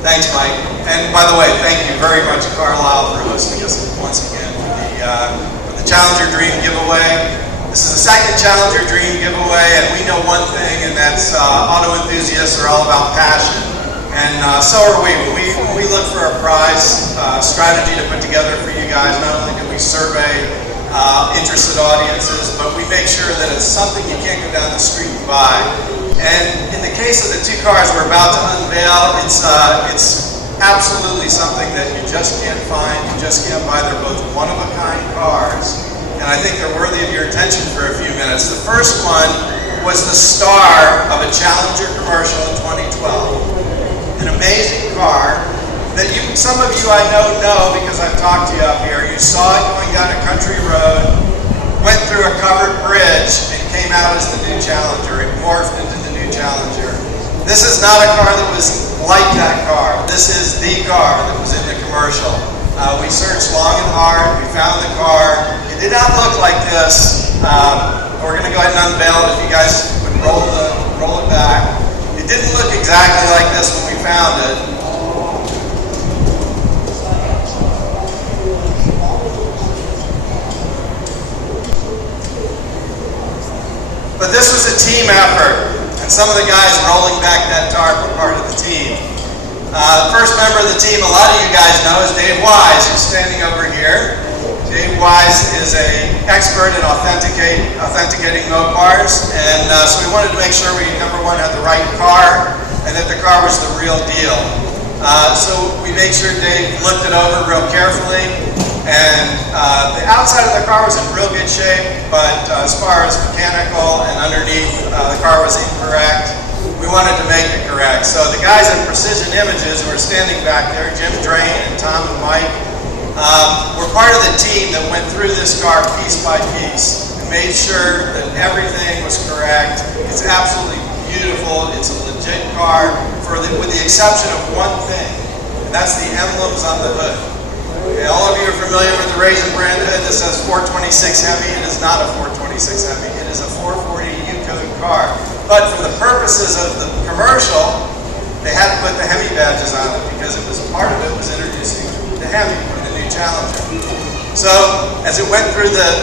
Thanks, Mike. And by the way, thank you very much, Carlisle, for hosting us once again for the Challenger Dream giveaway. This is the second Challenger Dream giveaway, and we know one thing, and that's auto enthusiasts are all about passion. And so are we. When we look for a prize strategy to put together for you guys, not only do we survey interested audiences, but we make sure that it's something you can't go down the street and buy. And in the case of the two cars we're about to unveil, it's absolutely something that you just can't find, you just can't buy. They're both one-of-a-kind cars, and I think they're worthy of your attention for a few minutes. The first one was the star of a Challenger commercial in 2012. An amazing car that some of you I know because I've talked to you up here. You saw it going down a country road, went through a covered bridge, and came out as the new Challenger. It morphed into the new Challenger. This is not a car that was like that car. This is the car that was in the commercial. We searched long and hard. We found the car. It did not look like this. We're going to go ahead and unveil it. If you guys would roll it back. It didn't look exactly like this when we found it. But this was a team effort, and some of the guys rolling back that tarp were part of the team. First member of the team, a lot of you guys know, is Dave Wise, who's standing over here. Dave Wise is an expert in authenticating Mopars, and so we wanted to make sure we, number one, had the right car, and that the car was the real deal. So we made sure Dave looked it over real carefully. And the outside of the car was in real good shape, but as far as mechanical and underneath, the car was incorrect. We wanted to make it correct. So the guys at Precision Images who are standing back there, Jim Drain and Tom and Mike, were part of the team that went through this car piece by piece and made sure that everything was correct. It's absolutely beautiful. It's a legit car with the exception of one thing, and that's the emblems on the hood. Okay, all of you are familiar with the Raisin brand hood that says 426 Hemi. It is not a 426 Hemi. It is a 440 U-code car. But for the purposes of the commercial, they had to put the Hemi badges on it because it was part of it was introducing the Hemi for the new Challenger. So as it went through the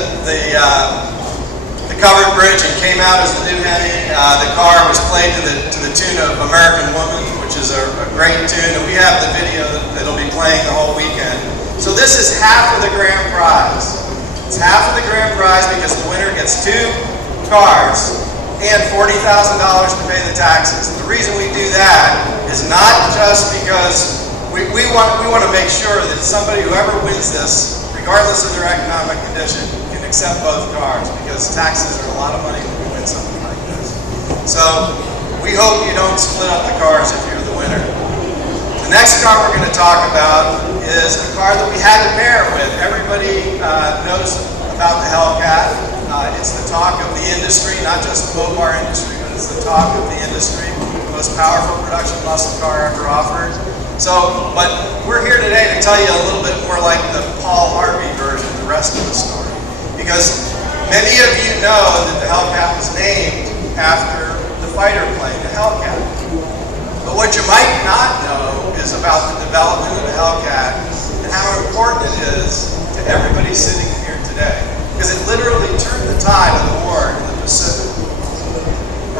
covered bridge and came out as the new Hemi, the car was played to the tune of American Woman, which is a great tune, and we have the video that'll be playing the whole weekend. So this is half of the grand prize. It's half of the grand prize because the winner gets two cars and $40,000 to pay the taxes. And the reason we do that is not just because we want to make sure that somebody, whoever wins this, regardless of their economic condition, can accept both cars, because taxes are a lot of money when you win something like this. So we hope you don't split up the cars if you're the winner. The next car we're going to talk about is a car that we had to pair with. Everybody knows about the Hellcat. It's the talk of the industry, not just the Mopar industry, but it's the talk of the industry. The most powerful production muscle car ever offered. So, but we're here today to tell you a little bit more like the Paul Harvey version, the rest of the story. Because many of you know that the Hellcat was named after the fighter plane, the Hellcat. But what you might not know is about the development of the Hellcat and how important it is to everybody sitting here today. Because it literally turned the tide of the war in the Pacific.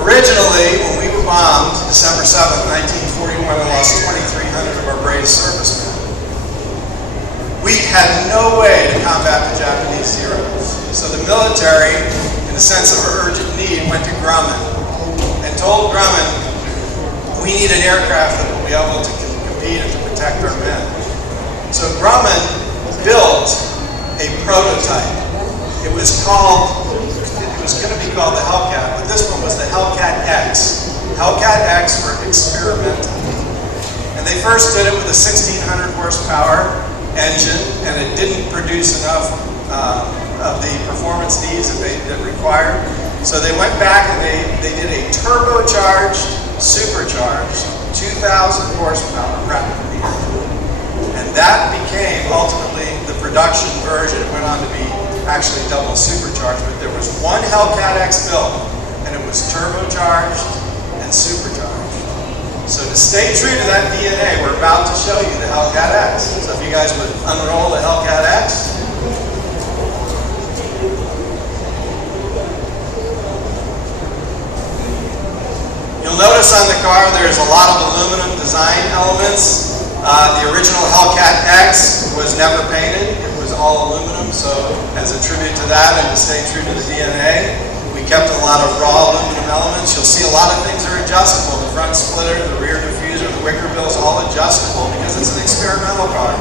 Originally, when we were bombed, December 7th, 1941, and lost 2,300 of our bravest servicemen, we had no way to combat the Japanese Zeros. So the military, in a sense of urgent need, went to Grumman and told Grumman, we need an aircraft that will be able to compete and to protect our men. So Grumman built a prototype. It was going to be called the Hellcat, but this one was the Hellcat X. Hellcat X for experimental. And they first did it with a 1,600 horsepower engine, and it didn't produce enough of the performance needs that required. So they went back and they did a turbocharged, supercharged, 2,000 horsepower rapid engine. And that became ultimately the production version. It went on to be actually double supercharged, but there was one Hellcat X built, and it was turbocharged and supercharged. So to stay true to that DNA, we're we're about to show you the Hellcat X. So if you guys would unroll the Hellcat X. You'll notice on the car there's a lot of aluminum design elements. The original Hellcat X was never painted. It was all aluminum, so as a tribute to that and to stay true to the DNA, we kept a lot of raw aluminum elements. You'll see a lot of things are adjustable. The front splitter, the rear diffuser, the wicker bill is all adjustable because it's an experimental car.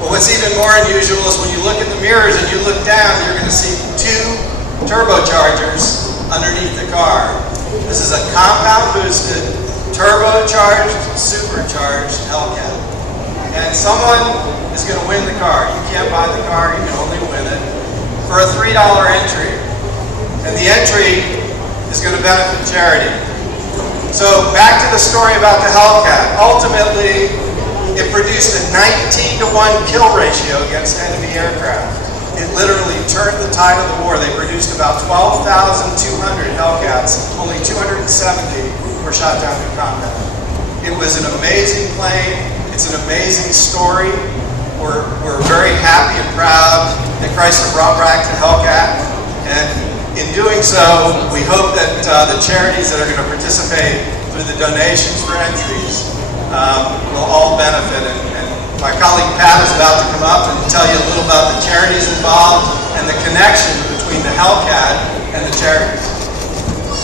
But what's even more unusual is when you look in the mirrors and you look down, you're going to see two turbochargers underneath the car. This is a compound boosted, turbocharged, supercharged Hellcat. And someone is going to win the car. You can't buy the car, you can only win it for a $3 entry. And the entry is going to benefit charity. So back to the story about the Hellcat. Ultimately, it produced a 19-to-1 kill ratio against enemy aircraft. It literally turned the tide of the war. They produced about 12,200 Hellcats. Only 270 were shot down in combat. It was an amazing plane. It's an amazing story. We're very happy and proud that Chrysler brought back the Hellcat. And in doing so, we hope that the charities that are going to participate through the donations for entries will all benefit. And my colleague Pat is about to come up and tell you a little about the charities involved and the connection between the Hellcat and the charities.